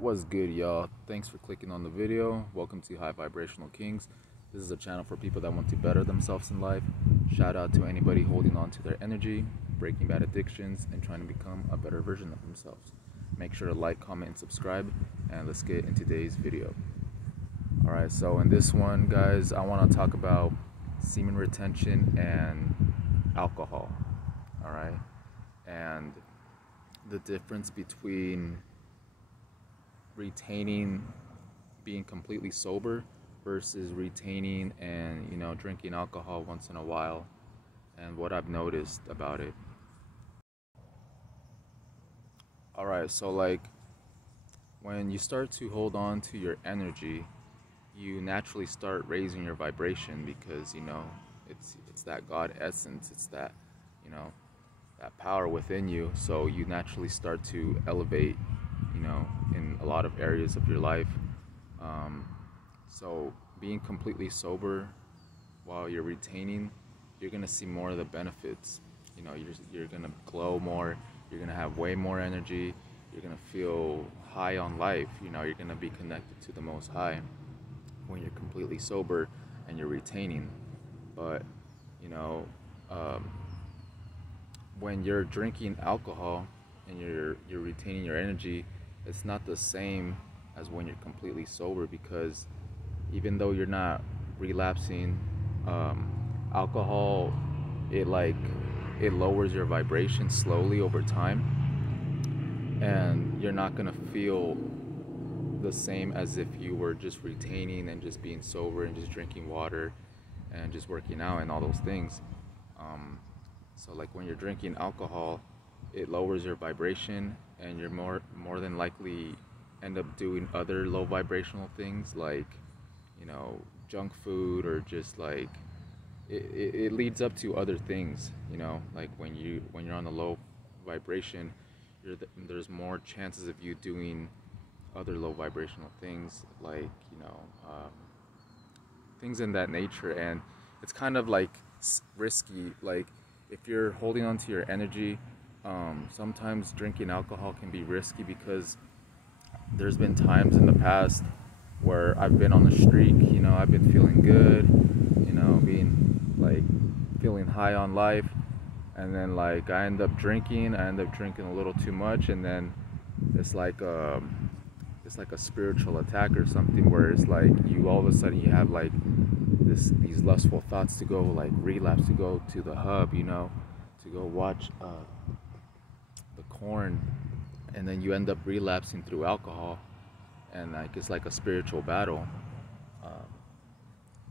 What's good, y'all? Thanks for clicking on the video. Welcome to High Vibrational Kings. This is a channel for people that want to better themselves in life. Shout out to anybody holding on to their energy, breaking bad addictions, and trying to become a better version of themselves. Make sure to like, comment, and subscribe, and let's get into today's video. Alright, so in this one, guys, I want to talk about semen retention and alcohol. Alright, and the difference between retaining being completely sober versus retaining and drinking alcohol once in a while, and what I've noticed about it. Alright, so like when you start to hold on to your energy, you naturally start raising your vibration because it's that God essence, it's that that power within you. So you naturally start to elevate in a lot of areas of your life. So being completely sober while you're retaining, you're gonna see more of the benefits. You're gonna glow more, you're gonna have way more energy, you're gonna feel high on life. You're gonna be connected to the Most High when you're completely sober and you're retaining. But when you're drinking alcohol and you're retaining your energy, it's not the same as when you're completely sober, because even though you're not relapsing, alcohol, it lowers your vibration slowly over time, and you're not gonna feel the same as if you were just retaining and just being sober and just drinking water and just working out and all those things. So like when you're drinking alcohol, it lowers your vibration, and you're more than likely end up doing other low vibrational things like junk food, or just like it leads up to other things. Like when you're on the low vibration, there's more chances of you doing other low vibrational things, like things in that nature. And it's kind of like risky. Like if you're holding on to your energy, sometimes drinking alcohol can be risky, because there's been times in the past where I've been on the streak, I've been feeling good, feeling high on life, and then I end up drinking a little too much, and then it's like a spiritual attack or something, where it's like you all of a sudden you have these lustful thoughts to go relapse, to go to the hub, to go watch the corn, and then you end up relapsing through alcohol. And it's like a spiritual battle,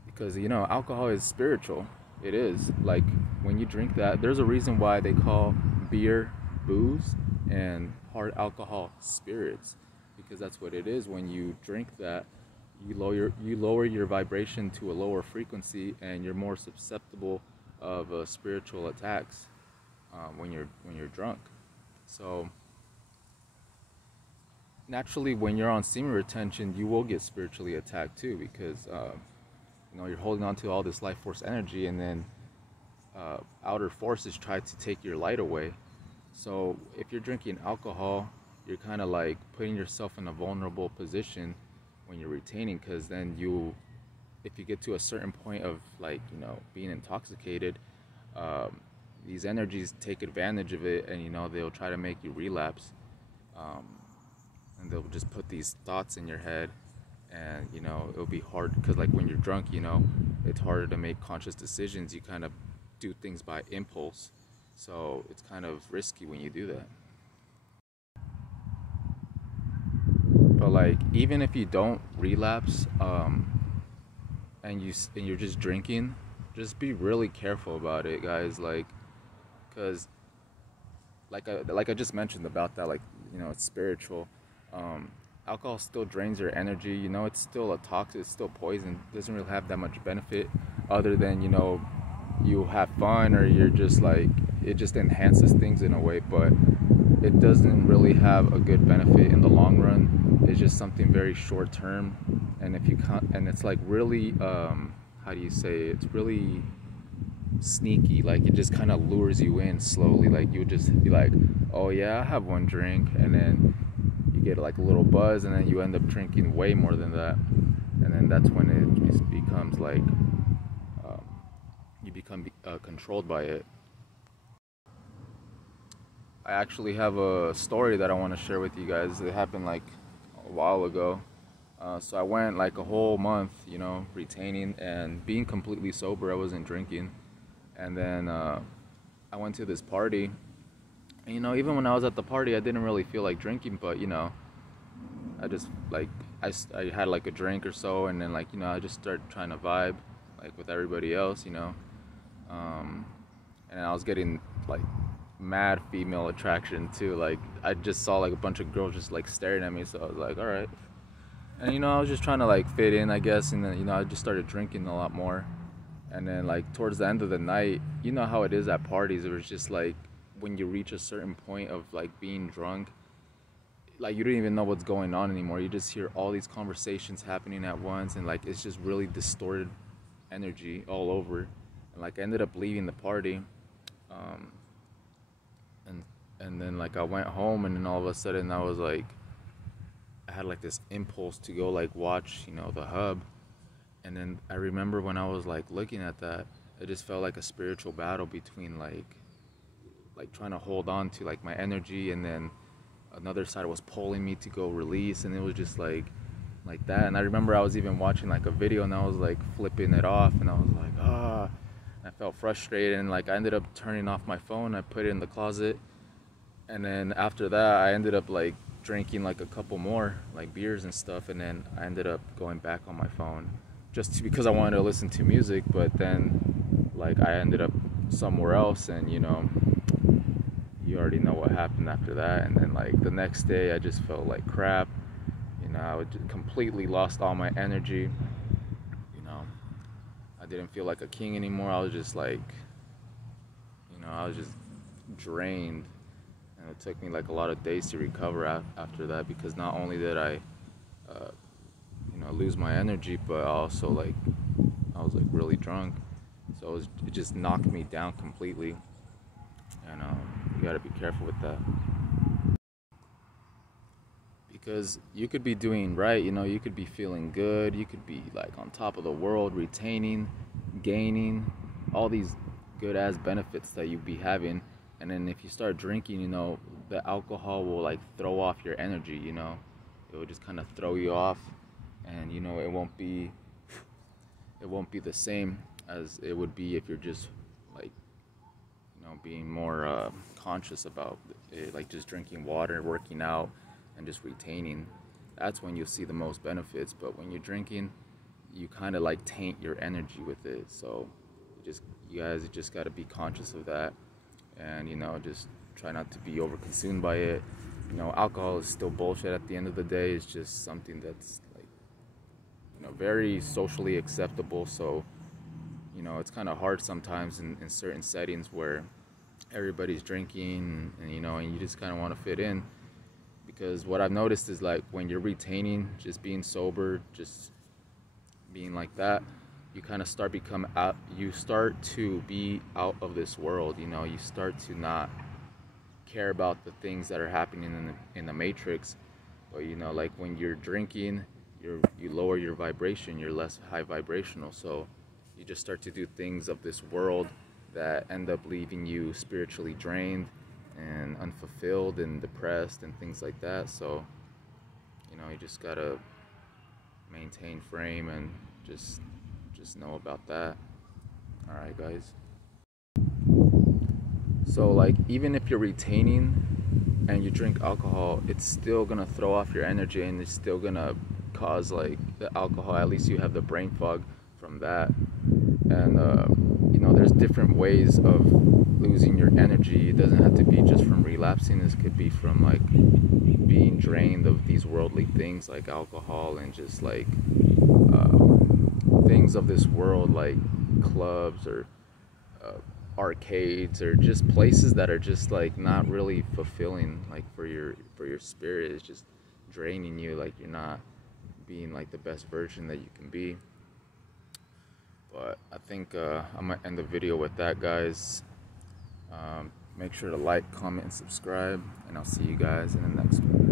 because alcohol is spiritual. It is. Like when you drink that, there's a reason why they call beer booze and hard alcohol spirits, because that's what it is. When you drink that, you lower your vibration to a lower frequency, and you're more susceptible of spiritual attacks when you're drunk. So naturally, when you're on semen retention, you will get spiritually attacked too, because you're holding on to all this life force energy, and then outer forces try to take your light away. So if you're drinking alcohol, you're kind of like putting yourself in a vulnerable position when you're retaining, because then if you get to a certain point of being intoxicated, these energies take advantage of it, and they'll try to make you relapse. And they'll just put these thoughts in your head, and it'll be hard, because when you're drunk, it's harder to make conscious decisions. You kind of do things by impulse, so it's kind of risky when you do that. But even if you don't relapse, and you're just drinking, just be really careful about it, guys. Because like I just mentioned about that, it's spiritual. Alcohol still drains your energy. It's still a toxic, it's still poison. It doesn't really have that much benefit, other than you have fun, or you're just it just enhances things in a way, but it doesn't really have a good benefit in the long run. It's just something very short term, and it's really how do you say, it's really sneaky. It just kind of lures you in slowly. You just be like, oh yeah, I have one drink, and then you get like a little buzz, and then you end up drinking way more than that, and then that's when it just becomes like you become controlled by it. I actually have a story that I want to share with you guys. It happened like a while ago. So I went like a whole month, you know, retaining and being completely sober. I wasn't drinking. And then I went to this party. And, you know, even when I was at the party, I didn't really feel like drinking, but, you know, I just like, I had like a drink or so, and then like, you know, I just started trying to vibe like with everybody else, you know. And I was getting like mad female attraction too. Like I just saw like a bunch of girls just like staring at me, so I was like, all right. And you know, I was just trying to like fit in, I guess. And then, you know, I just started drinking a lot more. And then like towards the end of the night, you know how it is at parties, it was just like when you reach a certain point of like being drunk, like you don't even know what's going on anymore. You just hear all these conversations happening at once, and like it's just really distorted energy all over. And like I ended up leaving the party, um, and then like I went home, and then all of a sudden I was like, I had like this impulse to go like watch, you know, the hub. And then I remember when I was like looking at that, it just felt like a spiritual battle between like trying to hold on to like my energy, and then another side was pulling me to go release, and it was just like that. And I remember I was even watching like a video, and I was like flipping it off, and I was like, ah. I felt frustrated, and like I ended up turning off my phone. I put it in the closet, and then after that I ended up like drinking like a couple more like beers and stuff, and then I ended up going back on my phone because I wanted to listen to music. But then like I ended up somewhere else, and you know, you already know what happened after that. And then like the next day I just felt like crap, you know. I just completely lost all my energy, you know. I didn't feel like a king anymore. I was just like, you know, I was just drained. And it took me like a lot of days to recover after that, because not only did I you know, lose my energy, but also like I was like really drunk. So it just knocked me down completely. And you got to be careful with that, because you could be doing right, you know, you could be feeling good, you could be like on top of the world, retaining, gaining all these good ass benefits that you'd be having. And then if you start drinking, you know, the alcohol will like throw off your energy, you know. It will just kind of throw you off, and you know, it won't be the same as it would be if you're just like, you know, being more conscious about it, like just drinking water, working out, and just retaining. That's when you'll see the most benefits. But when you're drinking, you kind of like taint your energy with it. So you guys just got to be conscious of that, and you know, just try not to be overconsumed by it. You know, alcohol is still bullshit at the end of the day. It's just something that's like, you know, very socially acceptable. So, you know, it's kind of hard sometimes in certain settings where everybody's drinking, and you know, and you just kind of want to fit in. Because what I've noticed is like when you're retaining, just being sober, just being like that, you kind of start to be out of this world. You know, you start to not care about the things that are happening in the matrix. But you know, like when you're drinking, you lower your vibration, you're less high vibrational, so you just start to do things of this world that end up leaving you spiritually drained and unfulfilled and depressed and things like that. So, you know, you just gotta maintain frame and just know about that. All right, guys. So like, even if you're retaining and you drink alcohol, it's still gonna throw off your energy, and it's still gonna cause like the alcohol, at least you have the brain fog from that. And you know, there's different ways of losing your energy. It doesn't have to be just from relapsing. This could be from like being drained of these worldly things like alcohol, and just like things of this world like clubs or arcades, or just places that are just like not really fulfilling like for your spirit. It's just draining you, like you're not being like the best version that you can be. But I think I'm gonna end the video with that, guys. Make sure to like, comment, and subscribe, and I'll see you guys in the next one.